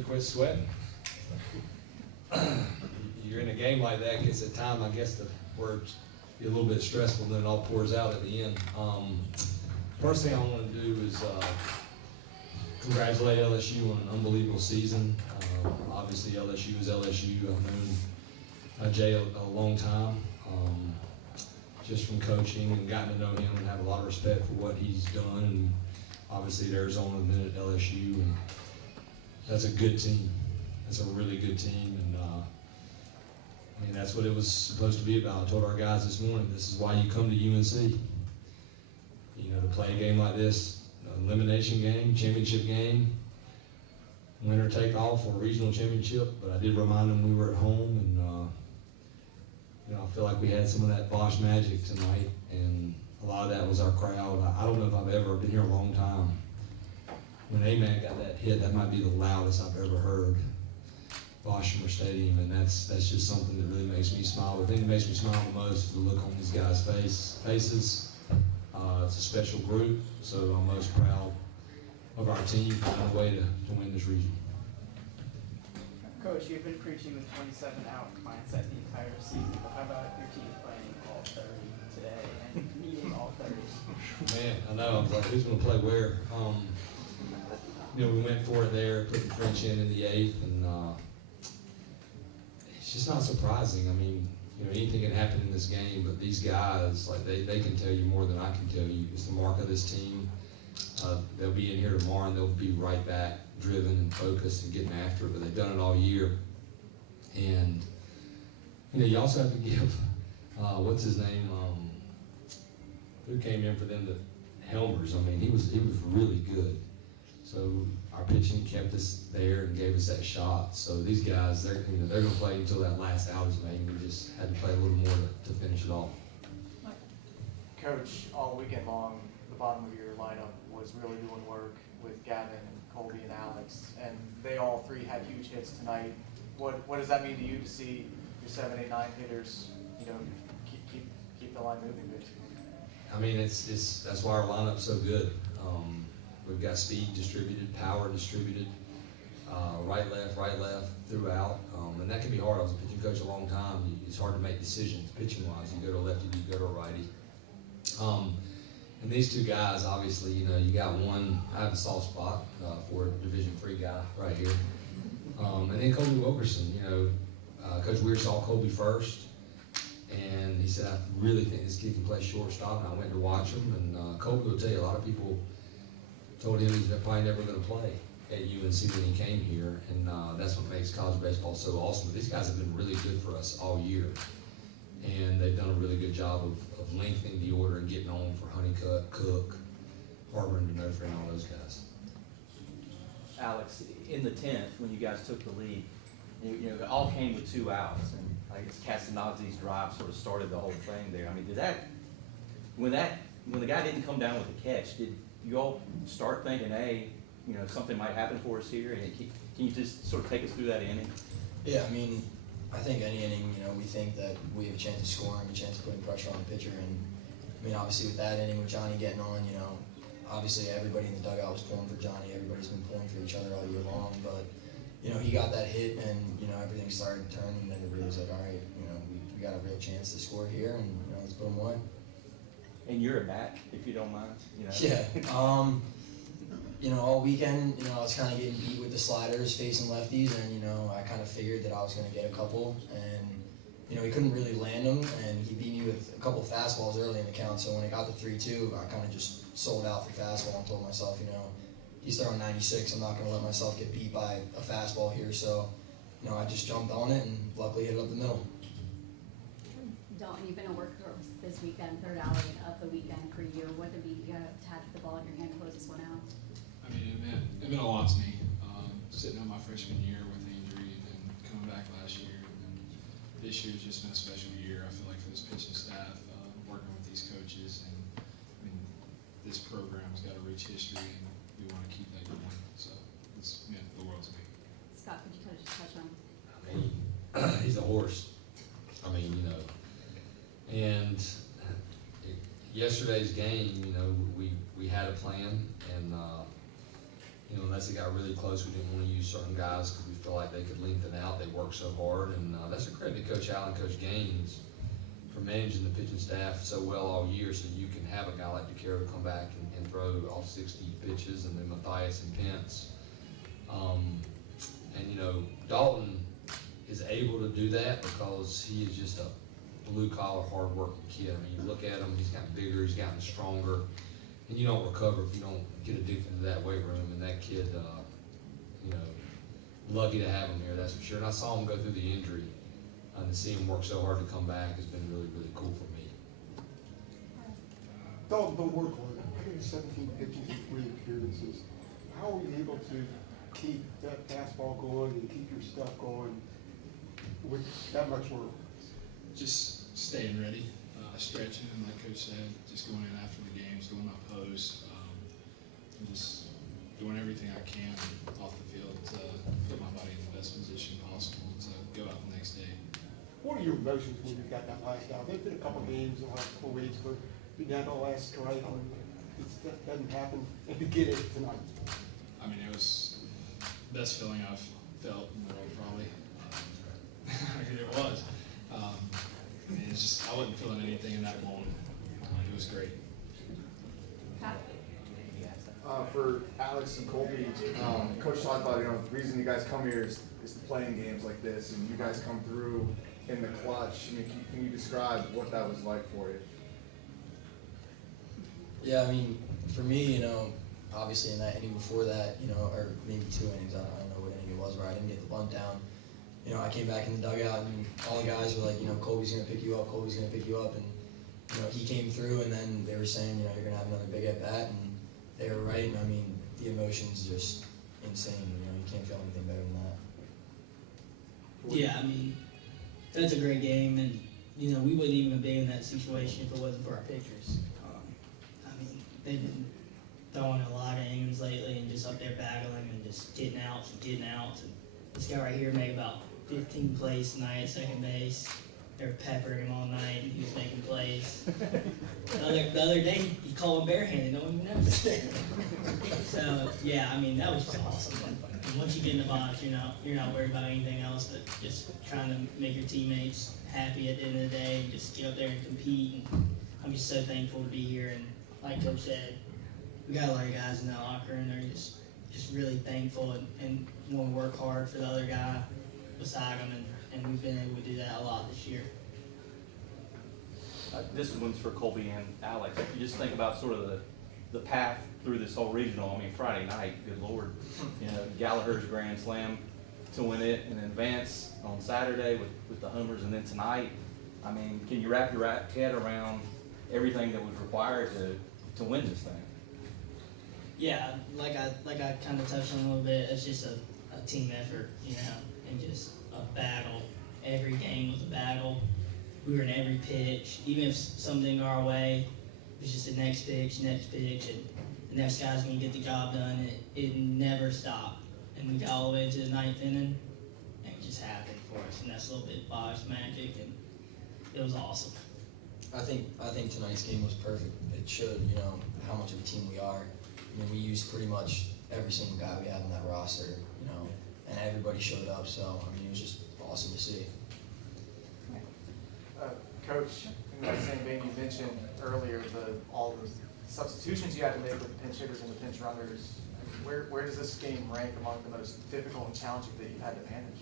ain't quit sweating. You're in a game like that, gets at time, I guess, where it's a little bit stressful, and then it all pours out at the end. First thing I want to do is congratulate LSU on an unbelievable season. Obviously, LSU is LSU. I've known Jay a long time, just from coaching and gotten to know him and have a lot of respect for what he's done. And obviously, at Arizona and then at LSU. And that's a good team. That's a really good team. And I mean, that's what it was supposed to be about. I told our guys this morning, this is why you come to UNC. You know, to play a game like this, an elimination game, championship game, winner take all for a regional championship. But I did remind them we were at home, and you know, I feel like we had some of that Bosch magic tonight, and a lot of that was our crowd. I don't know if I've ever been here a long time. When A-Man got that hit, that might be the loudest I've ever heard Bosch Stadium, and that's just something that really makes me smile. The thing that makes me smile the most is the look on these guys' faces. It's a special group, so I'm most proud of our team finding a way to win this region. Coach, you've been preaching the 27-out mindset the entire season, but how about your team playing all 30 today and meeting all 30? Man, I know. I was like, who's going to play where? You know, we went for it there, put the French in the 8th, and it's just not surprising. I mean, you know, anything can happen in this game, but these guys, like, they can tell you more than I can tell you. It's the mark of this team. They'll be in here tomorrow, and they'll be right back, driven and focused and getting after it. But they've done it all year. And you know, you also have to give what's his name? Who came in for them? The Helmers. I mean, he was really good. So our pitching kept us there and gave us that shot. So these guys, they're going to play until that last out is made. We just had to play a little more to finish it off. Coach, all weekend long, the bottom of your lineup was really doing work with Gavin, Colby, and Alex, and they all three had huge hits tonight. What does that mean to you to see your 7, 8, 9 hitters, you know, keep the line moving, basically? I mean, that's why our lineup's so good. We've got speed distributed, power distributed, right, left, throughout. And that can be hard. I was a pitching coach a long time. It's hard to make decisions pitching-wise. You go to a lefty, you go to a righty. And these two guys, obviously, you know, you got one, I have a soft spot for a Division III guy right here. And then Colby Wilkerson, you know, Coach Weir saw Colby first, and he said, I really think this kid can play shortstop, and I went to watch him, and Colby will tell you, a lot of people told him he's probably never going to play at UNC when he came here, and that's what makes college baseball so awesome. But these guys have been really good for us all year, and they've done a really good job of lengthening the order and getting on for Honeycutt, Cook, Harbor, and Denofre, and all those guys. Alex, in the 10th, when you guys took the lead, you know, it all came with 2 outs, and I guess Castanazzi's drive sort of started the whole thing there. I mean, when the guy didn't come down with the catch, did you all start thinking, hey, you know, something might happen for us here? And can you just sort of take us through that inning? Yeah, I mean, I think any inning, you know, we think that we have a chance of scoring, a chance of putting pressure on the pitcher. And I mean, obviously with that inning, with Johnny getting on, you know, obviously everybody in the dugout was pulling for Johnny. Everybody's been pulling for each other all year long. But, you know, he got that hit, and, you know, everything started turning, and everybody was like, all right, you know, we got a real chance to score here, and, you know, let's put them away. And you're a bat, if you don't mind. You know. Yeah. You know, all weekend, you know, I was kind of getting beat with the sliders facing lefties, and, you know, I kind of figured that I was going to get a couple, and, you know, he couldn't really land them, and he beat me with a couple fastballs early in the count. So when it got to 3-2, I kind of just sold out for fastball and told myself, you know, he's throwing 96. I'm not going to let myself get beat by a fastball here. So, you know, I just jumped on it and luckily hit it up the middle. Dalton, you've been a workhorse this weekend, third outing of the weekend for you. What did it be to have the ball in your hand and close this one out? I mean, it meant a lot to me. Sitting out my freshman year with the injury and then coming back last year. And then this year's just been a special year, I feel like, for this pitching staff, working with these coaches. And I mean, this program's got a rich history, and we want to keep that going. So it's meant the world to me. Scott, could you touch on? I mean, he's a horse. I mean, you know, and yesterday's game, you know, we had a plan, and unless it got really close, we didn't want to use certain guys because we feel like they could lengthen out. They work so hard, and that's a credit to Coach Allen, Coach Gaines, for managing the pitching staff so well all year, so you can have a guy like DeCaro come back and throw off 60 pitches, and then Matthias and Pence. Dalton is able to do that because he is just a blue-collar, hard-working kid. I mean, you look at him, he's gotten bigger, he's gotten stronger, and you don't recover if you don't get addicted to that weight room. And that kid, lucky to have him here, that's for sure. And I saw him go through the injury, and to see him work so hard to come back has been really, really cool for me. Dalton, the workload, 117 pitches in 3 appearances. How are you able to keep that fastball going and keep your stuff going with that much work? Just staying ready, stretching, and like Coach said, just going in after the games, doing my posts, and just doing everything I can off the field to put my body in the best position possible to go out the next day. What are your emotions when you got that last out? There's been a couple games in the last couple weeks, but you got the last strike, and that doesn't happen, and to get it tonight. I mean, it was the best feeling I've felt in the world, probably. It was. It's just, I wasn't feeling anything in that moment. It was great. For Alex and Colby, Coach talked about, the reason you guys come here is to play in games like this, and you guys come through in the clutch. I mean, can you describe what that was like for you? Yeah, I mean, for me, obviously in that inning before that, or maybe 2 innings, I don't know what inning it was, where I didn't get the bunt down. I came back in the dugout, and all the guys were like, Colby's going to pick you up, Colby's going to pick you up. And, he came through, and then they were saying, you're going to have another big at-bat, and they were right. And, I mean, the emotion's just insane. You can't feel anything better than that. Yeah, I mean, that's a great game, and, we wouldn't even have been in that situation if it wasn't for our pitchers. I mean, they've been throwing a lot of innings lately and just up there battling and just getting outs and getting outs. And this guy right here made about 15 plays tonight at second base. They were peppering him all night, and he was making plays. The other day, he called him barehanded. No one even noticed. So yeah, I mean, that was just awesome. And once you get in the box, you're not worried about anything else, but just trying to make your teammates happy at the end of the day, and just get up there and compete. And I'm just so thankful to be here. And like Coach said, we got a lot of guys in that locker room. They're just really thankful and want to work hard for the other guy beside them, and we've been able to do that a lot this year. This one's for Colby and Alex. If you just think about sort of the path through this whole regional, I mean, Friday night, good Lord, Gallagher's grand slam to win it, and then Vance on Saturday with the homers, and then tonight. I mean, can you wrap your head around everything that was required to win this thing? Yeah, like I kind of touched on a little bit, it's just a team effort, and just a battle. Every game was a battle. We were in every pitch. Even if something didn't go our way, it was just the next pitch, and the next guy's going to get the job done. It never stopped. And we got all the way to the 9th inning, and it just happened for us. And that's a little bit box magic, and it was awesome. I think tonight's game was perfect. It showed, how much of a team we are. I mean, we used pretty much every single guy we had on that roster, and everybody showed up. So, I mean, it was just awesome to see. Coach, in that same vein, you mentioned earlier all the substitutions you had to make with the pinch hitters and the pinch runners. Where does this game rank among the most difficult and challenging that you've had to manage?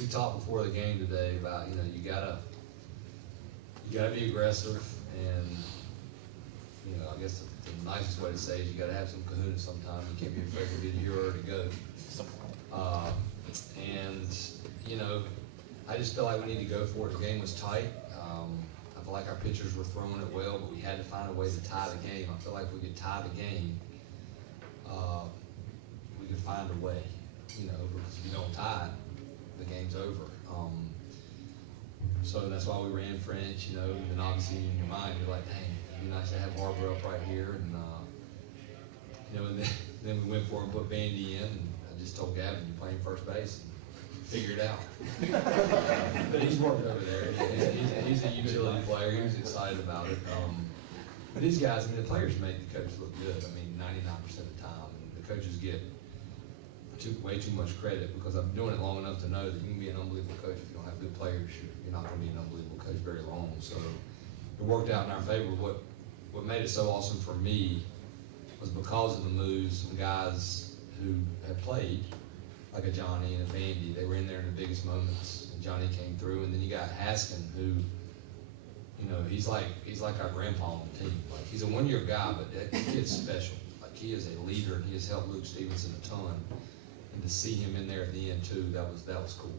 We talked before the game today about, you gotta be aggressive, and I guess the nicest way to say is you gotta have some kahuna sometimes. You can't be afraid to be the hero or to go. I just feel like we need to go for it. The game was tight. I feel like our pitchers were throwing it well, but we had to find a way to tie the game. I feel like if we could tie the game, we could find a way, because if you don't tie it, the game's over. So that's why we ran French, and then obviously in your mind, you're like, dang, it'd be nice to have Harbor up right here. And then we went for it and put Vandy in, and I just told Gavin, you're playing first base. Figure it out. But he's working over there. He's a utility player. He was excited about it. But these guys, I mean, the players make the coach look good. I mean, 99% of the time, and the coaches get way too much credit because I've been doing it long enough to know that you can be an unbelievable coach if you don't have good players. You're not going to be an unbelievable coach very long. So it worked out in our favor. What made it so awesome for me was because of the moves, some guys who had played, like a Johnny and a Vandy, they were in there in the biggest moments, and Johnny came through. And then you got Haskin, who, you know, he's like our grandpa on the team. Like, he's a one-year guy, but that kid's special. Like, he is a leader, and he has helped Luke Stevenson a ton. And to see him in there at the end too, that was cool.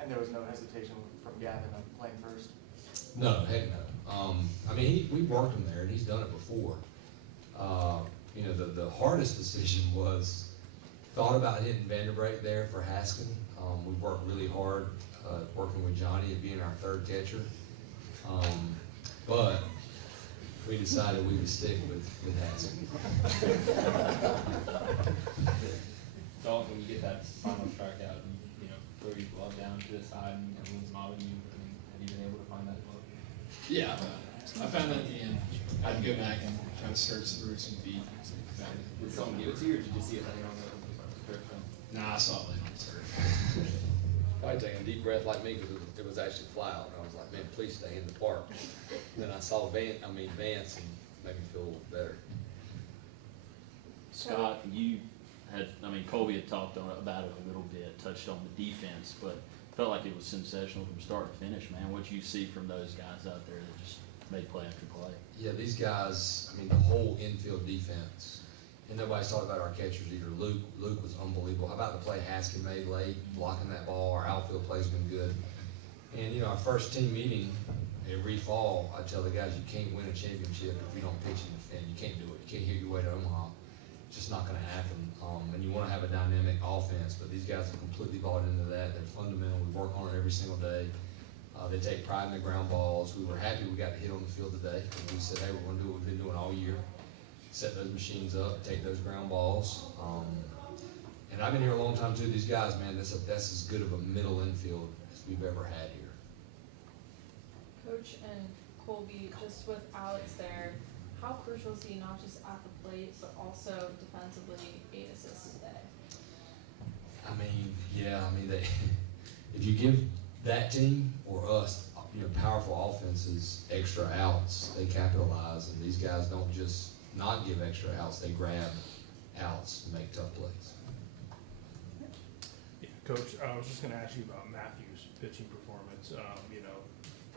And there was no hesitation from Gavin of playing first? No, heck no. I mean, we worked him there, and he's done it before. You know, the hardest decision was, thought about hitting Vanderbrake there for Haskin. We worked really hard working with Johnny at being our third catcher. But we decided we would stick with Haskin. Dalton, when you get that final strikeout and, you know, throw your glove down to the side and everyone's mobbing you, I mean, have you been able to find that glove? Yeah, I found that at the end. I'd go back and try to search through some feet. Did someone give it to you, or did you just see it laying on the turf? Nah, I saw it later on the turf. Probably taking a deep breath like me because it was actually fly out, and I was like, man, please stay in the park. And then I saw Vance, and made me feel better. Scott, you had, I mean, Colby had talked about it a little bit, touched on the defense, but felt like it was sensational from start to finish, man. What you see from those guys out there that just made play after play? Yeah, these guys, I mean, the whole infield defense, and nobody's talked about our catchers either. Luke was unbelievable. How about the play Haskin made late, blocking that ball? Our outfield play's been good. And, you know, our first team meeting every fall, I tell the guys, you can't win a championship if you don't pitch and defend. You can't do it. You can't hit your way to Omaha. It's just not going to happen. And you want to have a dynamic offense, but these guys have completely bought into that. They're fundamental. We work on it every single day. They take pride in the ground balls. We were happy we got to hit on the field today. We said, hey, we're going to do what we've been doing all year. Set those machines up, take those ground balls. And I've been here a long time too. These guys, man, that's as good of a middle infield as we've ever had here. Coach and Colby, just with Alex there, how crucial is he not just at the plate, but also defensively, 8 assists today? I mean, yeah, if you give that team or us, you know, powerful offenses, extra outs, they capitalize, and these guys don't just not give extra outs, they grab outs to make tough plays. Yeah, Coach, I was just going to ask you about Matthew's pitching performance. You know,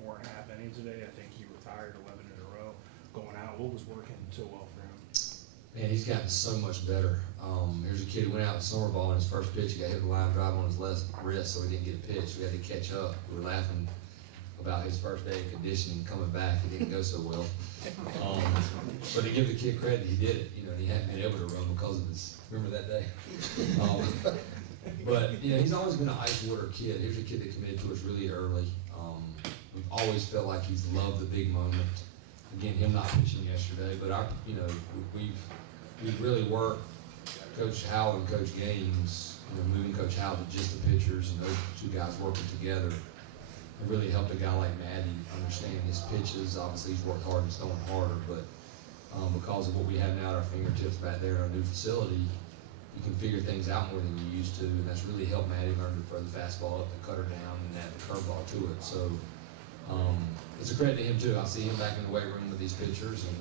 4.5 innings today. I think he retired 11 in a row going out. What was working so well for him? Man, he's gotten so much better. Here's a kid who went out in summer ball in his first pitch. He got hit with a line drive on his left wrist, so he didn't get a pitch. We had to catch up. We were laughing about his first day of conditioning coming back. It didn't go so well. But to give the kid credit, he did it. You know, he hadn't been able to run because of his, remember that day? But, you know, he's always been an ice water kid. Here's a kid that committed to us really early. We've always felt like he's loved the big moment. Again, him not pitching yesterday, but you know, we've really worked Coach Howell and Coach Gaines, you know, moving Coach Howell to just the pitchers, and those two guys working together. It really helped a guy like Maddie understand his pitches. Obviously, he's worked hard and he's going harder, but because of what we have now at our fingertips back there in our new facility, you can figure things out more than you used to, and that's really helped Maddie learn to throw the fastball up, the cutter down, and add the curveball to it. So it's a credit to him too. I see him back in the weight room with these pitchers, and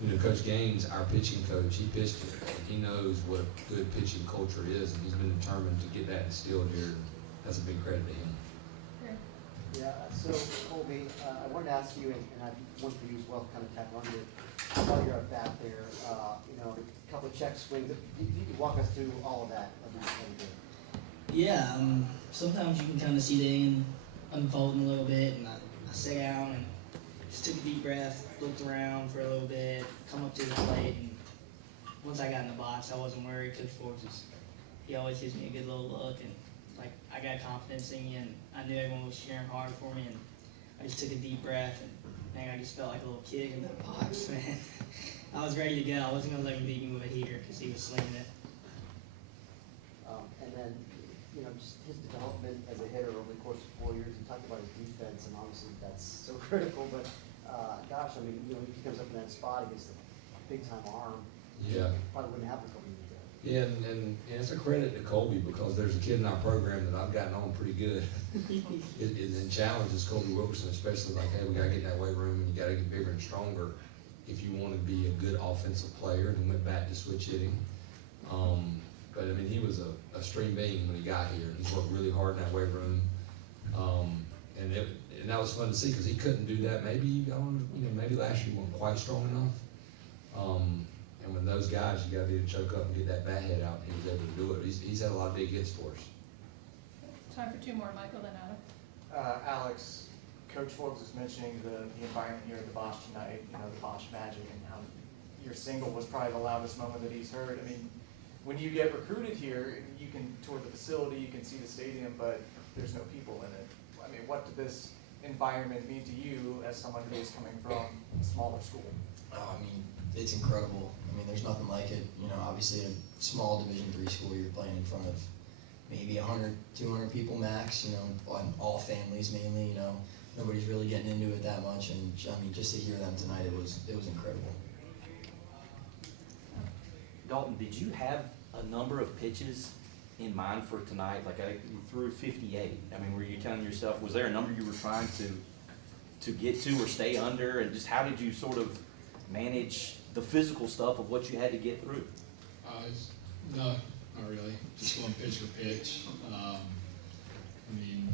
you know, Coach Gaines, our pitching coach, he pitched it, and he knows what a good pitching culture is, and he's been determined to get that instilled here. And that's a big credit to him. Yeah, so Colby, I wanted to ask you, and I have one for you as well, kind of tap on you. While you're at bat there, you know, a couple of check swings. If you could walk us through all of that, that'd be good. Yeah, sometimes you can kind of see the inning unfolding a little bit, and I sat down and just took a deep breath, looked around for a little bit, come up to the plate, and once I got in the box, I wasn't worried. Coach Forbes, he always gives me a good little look, and like I got confidence in you, and I knew everyone was cheering hard for me, and I just took a deep breath, and man, I just felt like a little kid in that box, man. I was ready to go. I wasn't gonna let him beat me with a heater because he was slinging it. And then, you know, just his development as a hitter over the course of 4 years. You talked about his defense, and obviously that's so critical. But God Josh, I mean, you know, he comes up in that spot against a big time arm. Yeah. Probably wouldn't happen a couple years ago. Yeah, and it's a credit to Colby because there's a kid in our program that I've gotten on pretty good. It challenges Colby Wilkerson, especially like, hey, we gotta get in that weight room and you gotta get bigger and stronger if you want to be a good offensive player. And he went back to switch hitting. But I mean, he was a stream being when he got here. He's worked really hard in that weight room. And that was fun to see because he couldn't do that. Maybe, I don't know, you know, maybe last year he wasn't quite strong enough. And when those guys, you gotta be able to choke up and get that bat head out, and he was able to do it. He's had a lot of big hits for us. Time for two more, Michael, then Adam. Alex, Coach Forbes was mentioning the environment here at the Bosch tonight, you know, the Bosch magic, and how your single was probably the loudest moment that he's heard. I mean, when you get recruited here, you can tour the facility, you can see the stadium, but there's no people in it. I mean, what did this environment mean to you as someone who is coming from a smaller school? I mean, it's incredible. I mean, there's nothing like it. You know, obviously a small Division III school, you're playing in front of maybe 100, 200 people max, you know, all families mainly, you know. Nobody's really getting into it that much, and I mean, just to hear them tonight, it was incredible. Dalton, did you have a number of pitches in mind for tonight? Like you threw 58. I mean, were you telling yourself, was there a number you were trying to get to or stay under? And just how did you sort of manage the physical stuff of what you had to get through? No, not really. Just going pitch for pitch. I mean,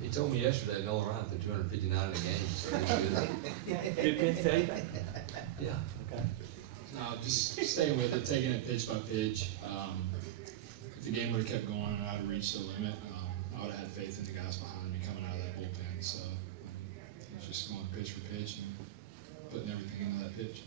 He told me yesterday Nolan Ryan threw 259 in a game, so he's good. Did Penn State? Yeah. Okay. no, just staying with it, taking it pitch by pitch. If the game would have kept going and I'd have reached the limit, I would have had faith in the guys behind me coming out of that bullpen. So it was just going pitch for pitch and putting everything into that pitch.